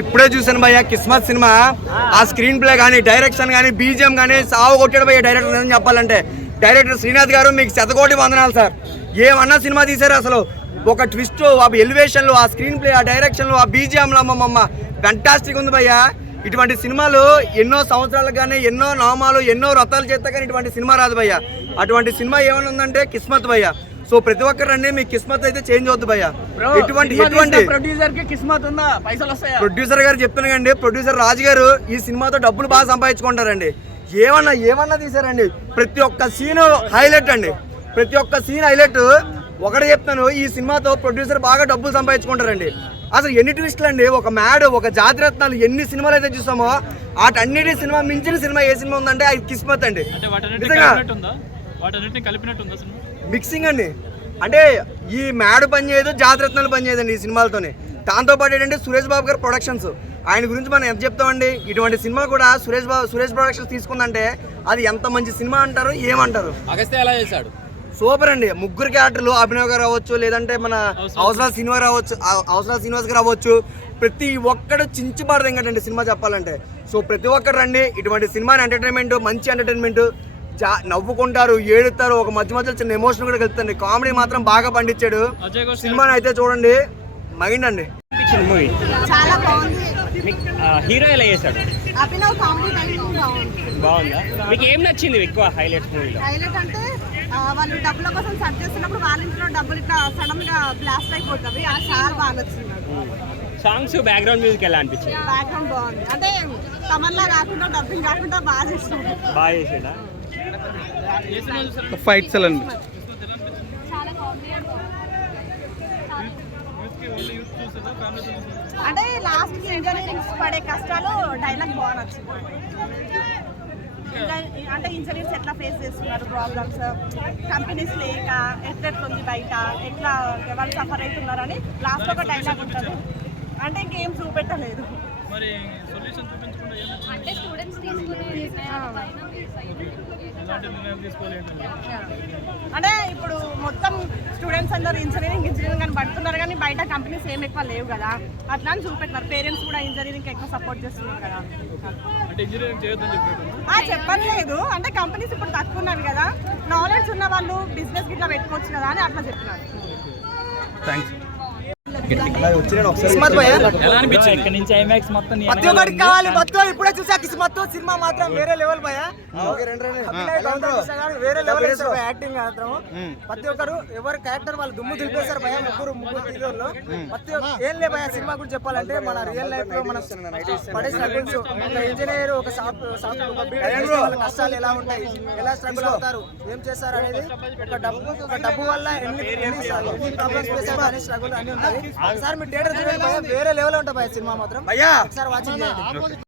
ఇప్పుడే చూసాను భయ్య కిస్మత్ సినిమా. ఆ స్క్రీన్ ప్లే కానీ డైరెక్షన్ కానీ బీజిఎం కానీ సాగు కొట్టాడు భయ్య డైరెక్టర్ అని చెప్పాలంటే. డైరెక్టర్ శ్రీనాథ్ గారు మీకు శతకోటి వందనాలు సార్. ఏమన్నా సినిమా తీశారు అసలు. ఒక ట్విస్ట్, ఆ ఎలివేషన్లు, ఆ స్క్రీన్ ప్లే, ఆ డైరెక్షన్లు, ఆ బీజిఎంలు అమ్మమ్మ ఫ్యాంటాస్టిక్ ఉంది భయ్య. ఇటువంటి సినిమాలు ఎన్నో సంవత్సరాలకు కానీ ఎన్నో నామాలు ఎన్నో వ్రతాలు చేస్తే కానీ ఇటువంటి సినిమా రాదు భయ్య. అటువంటి సినిమా ఏమైనా ఉందంటే కిస్మత్ భయ్య. సో ప్రతి ఒక్కరండి మీ కిస్మత్ అయితే చేంజ్ అవుతుంది భయ్య. ఎటువంటి ప్రొడ్యూసర్ గారు చెప్తున్నా కండి, ప్రొడ్యూసర్ రాజు గారు ఈ సినిమాతో డబ్బులు బాగా సంపాదించుకుంటారండి. ఏమన్నా తీసారండి. ప్రతి ఒక్క సీన్ హైలైట్ అండి. ప్రతి ఒక్క సీన్ హైలైట్. ఒకటే చెప్తాను, ఈ సినిమాతో ప్రొడ్యూసర్ బాగా డబ్బులు సంపాదించుకుంటారండి. అసలు ఎన్ని ట్విస్టులు అండి. ఒక మ్యాడ్, ఒక జాతిరత్నాలు ఎన్ని సినిమాలు అయితే చూస్తామో వాటన్నిటి సినిమా మించిన సినిమా ఏ సినిమా ఉందంటే అది కిస్మత్ అండి. నిజంగా మిక్సింగ్ అండి. అంటే ఈ మ్యాడ్ పని చేయదు, జాతిరత్నాలు పని చేయదండి ఈ సినిమాలతోనే. దాంతోపాటు ఏంటంటే సురేష్ బాబు గారు ప్రొడక్షన్స్, ఆయన గురించి మనం ఎంత చెప్తామండి. ఇటువంటి సినిమా కూడా సురేష్ ప్రొడక్షన్స్ తీసుకుందంటే అది ఎంత మంచి సినిమా అంటారు, ఏమంటారు. అగస్త్య ఎలా చేశాడు, సూపర్ అండి. ముగ్గురు క్యారెక్టర్లు, అభినవ్ గారు అవ్వచ్చు, లేదంటే మన అవసరాల శ్రీనివాస్ గారు అవ్వచ్చు, ప్రతి ఒక్కడు చించిపాడదు ఇంకటండి సినిమా చెప్పాలంటే. సో ప్రతి ఒక్కరు రండి, ఇటువంటి సినిమాని ఎంటర్టైన్మెంట్, మంచి ఎంటర్టైన్మెంట్, నవ్వుకుంటారు, ఏడుతారు, ఒక మధ్య చిన్న ఎమోషన్ కూడా కలుగుతుంది. కామెడీ మాత్రం బాగా పండించాడు. సినిమాని అయితే చూడండి, మైండ్ అండి. చాలా బాగుంది. హీరో ఎలా చేశాడు, అభినవ్ కామెడీ బాగుందా? మీకు ఏం నచ్చింది ఎక్కువ హైలైట్స్ మూవీలో? హైలైట్ అంటే వాళ్ళు డబ్బుల కోసం సర్చ్ చేస్తున్నప్పుడు వాళ్ళ ఇంట్లో డబ్బులు ఇట్లా సడన్ గా బ్లాస్ట్ అయిపోతుంది. అది చాలా బాగా నచ్చింది. సాంగ్స్, బ్యాక్గ్రౌండ్ మ్యూజిక్ ఎలా అనిపించింది? బ్యాక్గ్రౌండ్ బాగుంది. అంటే తమన్లా కాకుండా డబ్బింగ్ కాకుండా బాగా చేసాడా. ఫైట్స్ ఎలా అనిపించింది? అంటే లాస్ట్ కి ఇంజనీరింగ్ పడే కష్టాలు డైలాగ్ బాగా నచ్చింది. అంటే ఇంజనీర్స్ ఎట్లా ఫేస్ చేస్తున్నారు ప్రాబ్లమ్స్, కంపెనీస్ లేక ఎట్లెట్లుంది బయట, ఎట్లా వాళ్ళు సఫర్ అవుతున్నారని లాస్ట్ ఒక డైలాగ్ ఉంటుంది. అంటే ఇంకేం చూపెట్టలేదు. అంటే ఇప్పుడు మొత్తం స్టూడెంట్స్ అందరూ ఇంజనీరింగ్ అని పడుతున్నారు, కానీ బయట కంపెనీస్ ఏం ఎక్కువ లేవు కదా, అట్లా అని చూపెట్టినారు. పేరెంట్స్ కూడా ఇంజనీరింగ్ ఎక్కువ సపోర్ట్ చేస్తున్నారు కదా. చెప్పలేదు, అంటే కంపెనీస్ ఇప్పుడు తక్కువ ఉన్నవి కదా, నాలెడ్జ్ ఉన్న వాళ్ళు బిజినెస్ గిట్లా పెట్టుకోవచ్చు కదా అని అట్లా చెప్తున్నారు. ఇప్పుడే చూసా కిస్మత్ సినిమా మాత్రం వేరే లెవెల్ భయ. వేరే లెవెల్ యాక్టింగ్ మాత్రం ప్రతి ఒక్కరు ఎవరి క్యారెక్టర్ వాళ్ళు దుమ్ము దులిపేశారు భయ. ముగ్గురు హీరోలు ప్రతి ఏం లే భయ. సినిమా గురించి చెప్పాలంటే మన రియల్ లైఫ్ లో మన పడే స్ట్రగుల్స్, ఒక ఇంజనీర్, ఒక సాఫ్ట్వేర్ కష్టాలు ఎలా ఉంటాయి, ఎలా స్ట్రగుల్ అవుతారు, ఏం చేస్తారు అనేది, ఒక డబ్బు వల్ల ఎన్ని ప్రాబ్లమ్స్ ఫేస్ అనే స్ట్రగుల్ అన్ని ఉంటాయి. ఒకసారి మీ థియేటర్ చూడండి, వేరే లెవెల్ ఉంటుంది సినిమా మాత్రం. ఒకసారి వాచింగ్ చేయండి.